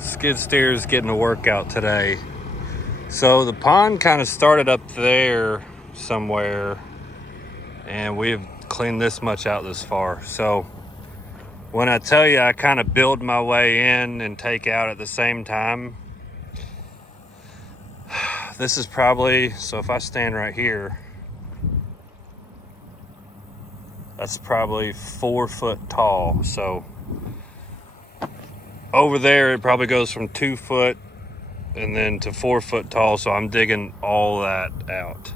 Skid steer's getting a workout today. So the pond kind of started up there somewhere, and we've cleaned this much out this far. So when I tell you I kind of build my way in and take out at the same time, this is probably, so if I stand right here, that's probably 4 foot tall. So over there it probably goes from 2 foot and then to 4 foot tall. So I'm digging all that out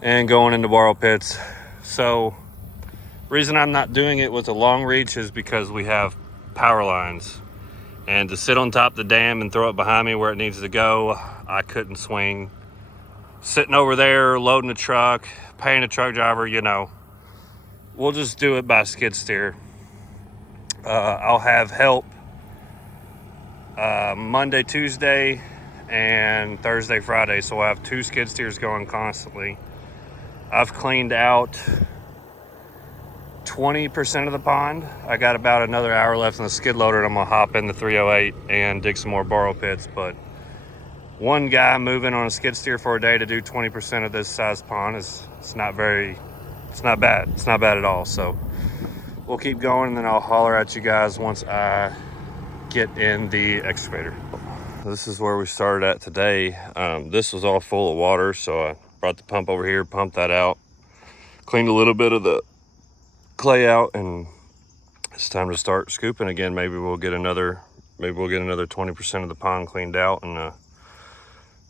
and going into borrow pits. So reason I'm not doing it with a long reach is because we have power lines, and to sit on top of the dam and throw it behind me where it needs to go, I couldn't swing. Sitting over there loading a truck, paying a truck driver, we'll just do it by skid steer. I'll have help Monday, Tuesday, and Thursday, Friday. So I have 2 skid steers going constantly. I've cleaned out 20% of the pond. I got about another hour left in the skid loader, and I'm gonna hop in the 308 and dig some more borrow pits. But one guy moving on a skid steer for a day to do 20% of this size pond it's not bad. It's not bad at all. So we'll keep going, and then I'll holler at you guys once I get in the excavator. This is where we started at today. This was all full of water, so I brought the pump over here, pumped that out, cleaned a little bit of the clay out, and it's time to start scooping again. Maybe we'll get another 20% of the pond cleaned out, and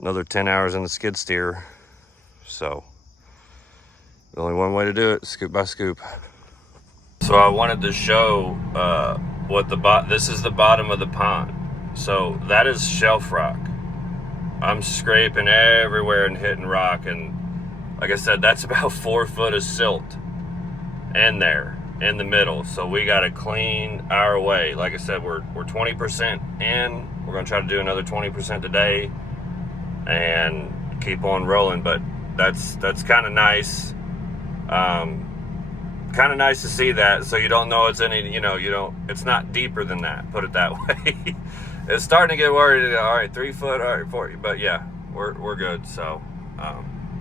another 10 hours in the skid steer. So there's only one way to do it, scoop by scoop. So I wanted to show this is the bottom of the pond. So that is shelf rock. I'm scraping everywhere and hitting rock, and like I said, that's about 4 foot of silt in there in the middle. So we got to clean our way. Like I said, we're 20% in. We're gonna try to do another 20% today and keep on rolling. But that's kind of nice. Kind of nice to see that, so you don't know it's any, it's not deeper than that, put it that way. It's starting to get worried. All right, 3 foot, all right, 40, but yeah, we're good. So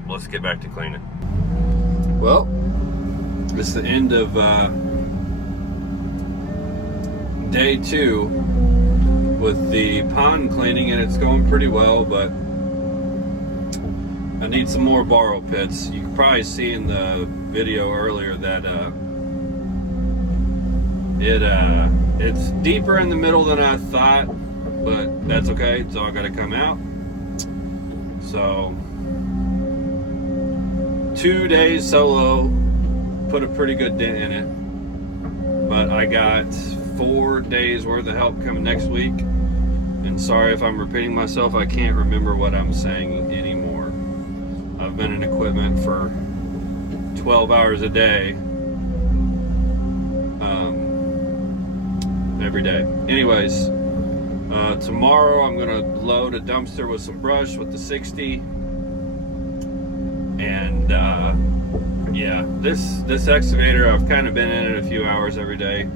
let's get back to cleaning. Well, it's the end of day 2 with the pond cleaning, and it's going pretty well, but I need some more borrow pits. You can probably see in the video earlier that it's deeper in the middle than I thought, but that's okay. It's all got to come out. So 2 days solo put a pretty good dent in it, but I got 4 days worth of help coming next week. And sorry if I'm repeating myself, I can't remember what I'm saying anymore. I've been in equipment for 12 hours a day, every day. Anyways, tomorrow I'm gonna load a dumpster with some brush with the 60, and yeah, this excavator, I've kind of been in it a few hours every day.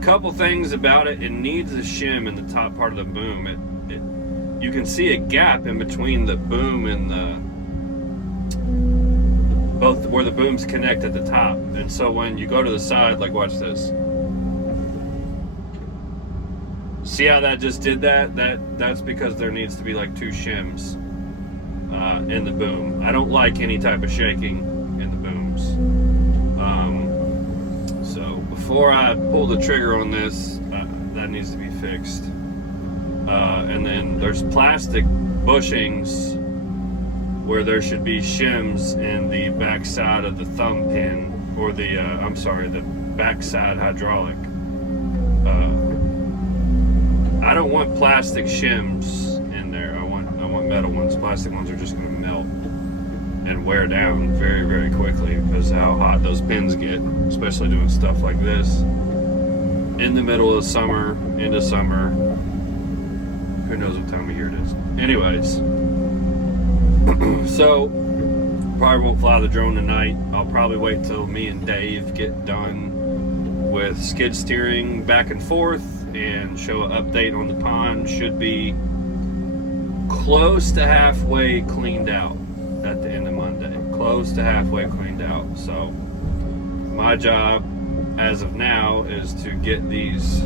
A couple things about it: it needs a shim in the top part of the boom. You can see a gap in between the boom and both where the booms connect at the top, and so when you go to the side, like watch this, see how that just did that? That's because there needs to be like 2 shims in the boom. I don't like any type of shaking in the booms. So before I pull the trigger on this, that needs to be fixed. And then there's plastic bushings where there should be shims in the back side of the thumb pin, or the back side hydraulic. I don't want plastic shims in there. I want metal ones. Plastic ones are just going to melt and wear down very, very quickly because of how hot those pins get, especially doing stuff like this in the middle of summer, into summer. Who knows what time of year it is. Anyways, so probably won't fly the drone tonight. I'll probably wait till me and Dave get done with skid steering back and forth and show an update on the pond. Should be close to halfway cleaned out at the end of Monday. Close to halfway cleaned out. So my job as of now is to get these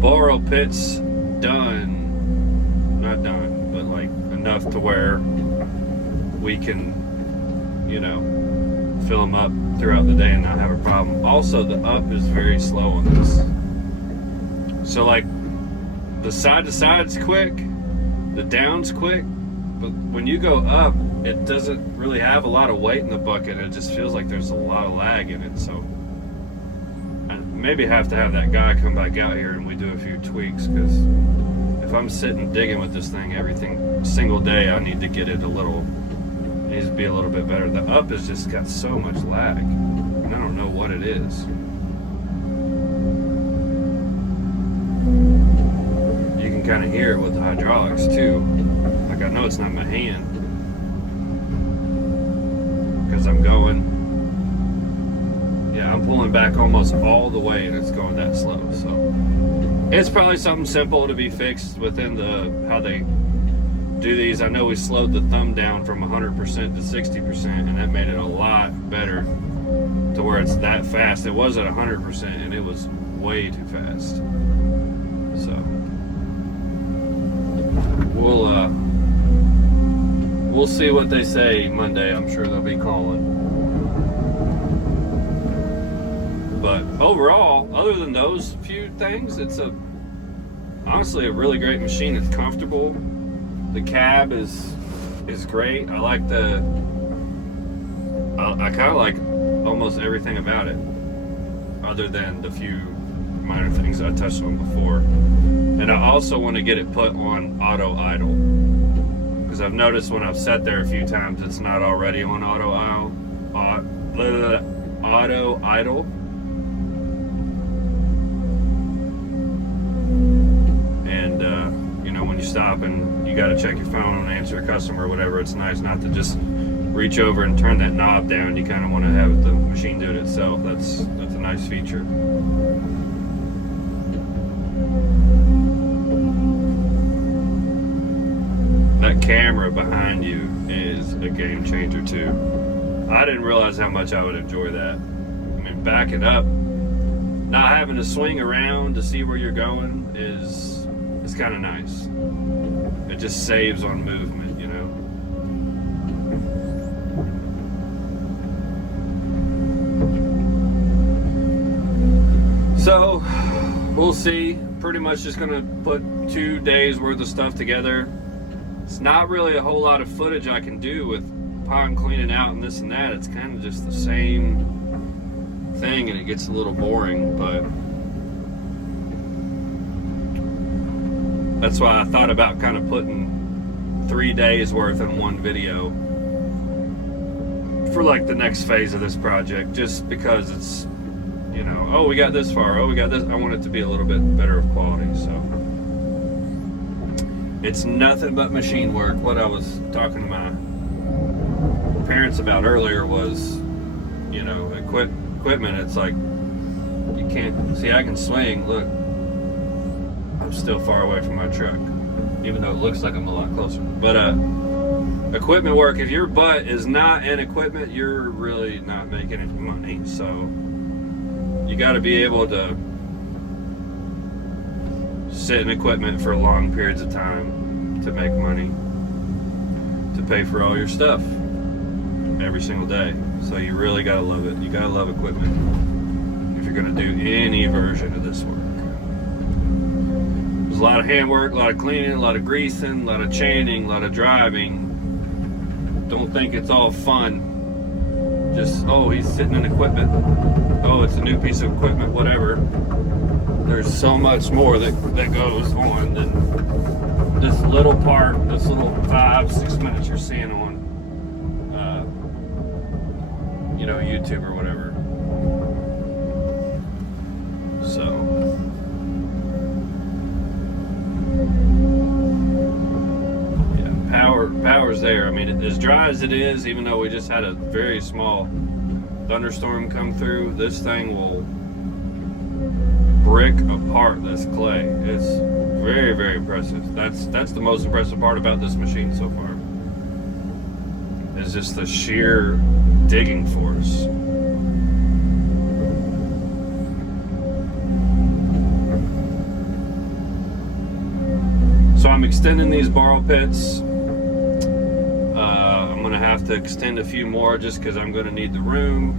borrow pits done. Not done, but like enough to where we can, you know, fill them up throughout the day and not have a problem. Also, the up is very slow on this. So like the side to side's quick, the down's quick, but when you go up, it doesn't really have a lot of weight in the bucket. It just feels like there's a lot of lag in it. So I maybe have to have that guy come back out here and we do a few tweaks, because if I'm sitting digging with this thing single day, I need to get it needs to be a little bit better. The up has just got so much lag, and I don't know what it is. You can kind of hear it with the hydraulics too. Like, I know it's not my hand, because I'm pulling back almost all the way and it's going that slow. So it's probably something simple to be fixed within how they do these. I know we slowed the thumb down from 100% to 60%, and that made it a lot better to where it's that fast. It was at 100% and it was way too fast. So we'll see what they say Monday. I'm sure they'll be calling. But overall, other than those few things, it's honestly a really great machine. It's comfortable. The cab is great. I like I kind of like almost everything about it, other than the few minor things I touched on before. And I also want to get it put on auto idle, because I've noticed when I've sat there a few times, it's not already on auto idle. And when you stop and you got to check your phone and answer a customer or whatever, it's nice not to just reach over and turn that knob down. You kind of want to have the machine do it itself. That's a nice feature. That camera behind you is a game changer too. I didn't realize how much I would enjoy that. I mean, backing up, not having to swing around to see where you're going is kind of nice. It just saves on movement, you know. So we'll see. Pretty much just gonna put 2 days worth of stuff together. It's not really a whole lot of footage I can do with pond cleaning out and this and that. It's kind of just the same thing, and it gets a little boring, but that's why I thought about kind of putting 3 days worth in one video for like the next phase of this project, just because it's, you know, oh, we got this far, oh, we got this. I want it to be a little bit better of quality. So it's nothing but machine work. What I was talking to my parents about earlier was, you know, equipment. It's like, you can't see, I can swing, look, I'm still far away from my truck, even though it looks like I'm a lot closer. But equipment work, if your butt is not in equipment, you're really not making any money. So you got to be able to sit in equipment for long periods of time to make money, to pay for all your stuff every single day. So you really got to love it. You got to love equipment if you're going to do any version of this work. There's a lot of handwork, a lot of cleaning, a lot of greasing, a lot of chaining, a lot of driving. Don't think it's all fun. Just, oh, he's sitting in equipment. Oh, it's a new piece of equipment, whatever. There's so much more that goes on than this little part, this little 5-6 minutes you're seeing on, YouTube or whatever. So yeah, power's there. I mean, as dry as it is, even though we just had a very small thunderstorm come through, this thing will brick apart this clay. It's very, very impressive. That's the most impressive part about this machine so far. Is just the sheer digging force. So I'm extending these borrow pits. I'm gonna have to extend a few more just because I'm gonna need the room,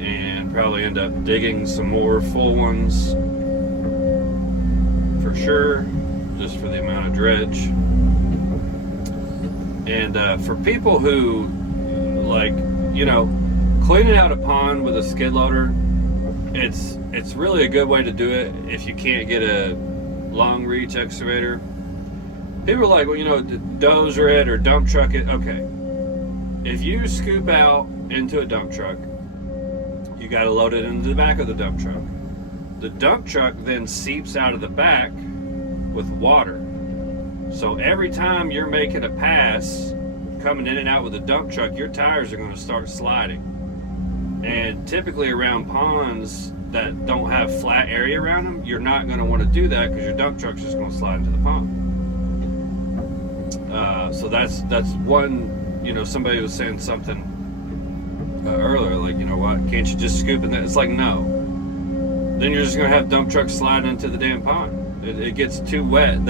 and probably end up digging some more full ones for sure, just for the amount of dredge. And for people who like, you know, cleaning out a pond with a skid loader, it's really a good way to do it if you can't get a long reach excavator. People are like, well, you know, dozer it or dump truck it. Okay, if you scoop out into a dump truck, you got to load it into the back of the dump truck. The dump truck then seeps out of the back with water. So every time you're making a pass, coming in and out with a dump truck, your tires are going to start sliding. And typically around ponds that don't have flat area around them, you're not going to want to do that because your dump truck's just going to slide into the pond. So that's one, you know, somebody was saying something earlier, like, you know what, can't you just scoop in that? It's like, no. Then you're just going to have dump trucks sliding into the damn pond. It gets too wet.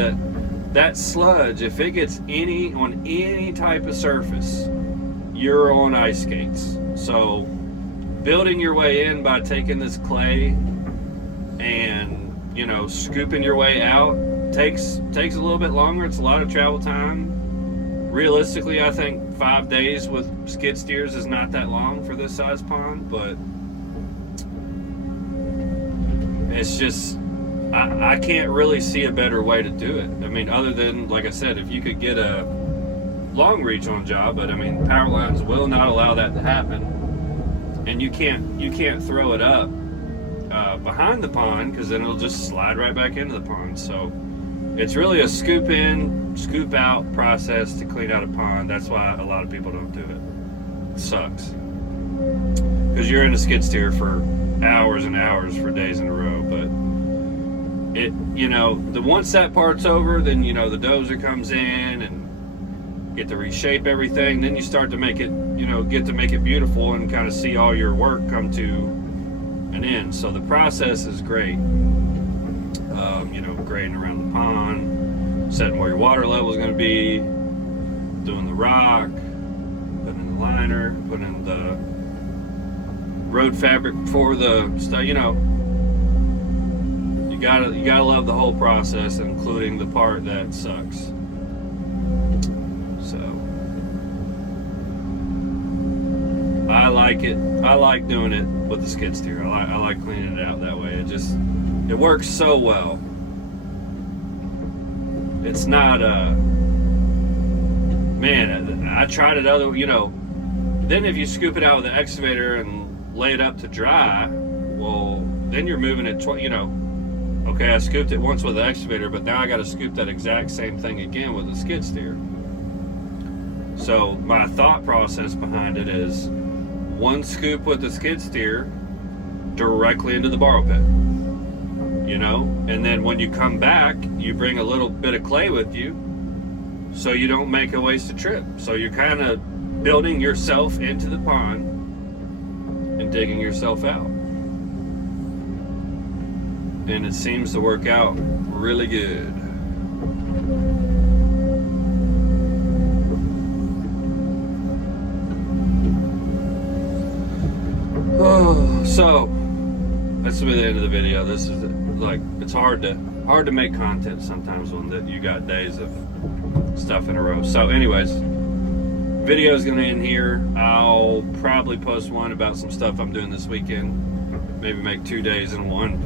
That sludge, if it gets on any type of surface, you're on ice skates. So building your way in by taking this clay and, you know, scooping your way out takes a little bit longer. It's a lot of travel time. Realistically, I think 5 days with skid steers is not that long for this size pond, but it's just, I can't really see a better way to do it. I mean, other than, like I said, if you could get a long reach on job, but I mean, power lines will not allow that to happen. And you can't throw it up behind the pond, because then it'll just slide right back into the pond. So it's really a scoop in, scoop out process to clean out a pond. That's why a lot of people don't do it. It sucks, because you're in a skid steer for hours and hours for days in a row. But it, you know, once that part's over, then, you know, the dozer comes in and get to reshape everything. Then you start to make it, you know, get to make it beautiful and kind of see all your work come to an end. So the process is great. You know, grading around the pond, setting where your water level is going to be, doing the rock, putting in the liner, putting in the road fabric for the stuff. You know, you gotta love the whole process, including the part that sucks. So I like it. I like doing it with the skid steer. I like cleaning it out that way. It works so well. It's not man, I tried it other, you know, then if you scoop it out with the excavator and lay it up to dry, well, then you're moving it, you know, okay, I scooped it once with the excavator, but now I got to scoop that exact same thing again with a skid steer. So my thought process behind it is one scoop with the skid steer directly into the borrow pit, you know, and then when you come back, you bring a little bit of clay with you so you don't make a wasted trip. So you're kind of building yourself into the pond and digging yourself out. And it seems to work out really good. Oh, so this will be the end of the video. This is like, it's hard to make content sometimes when you got days of stuff in a row. So anyways, video is gonna end here. I'll probably post one about some stuff I'm doing this weekend. Maybe make 2 days in one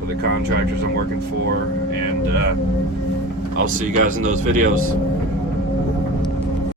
for the contractors I'm working for, and I'll see you guys in those videos.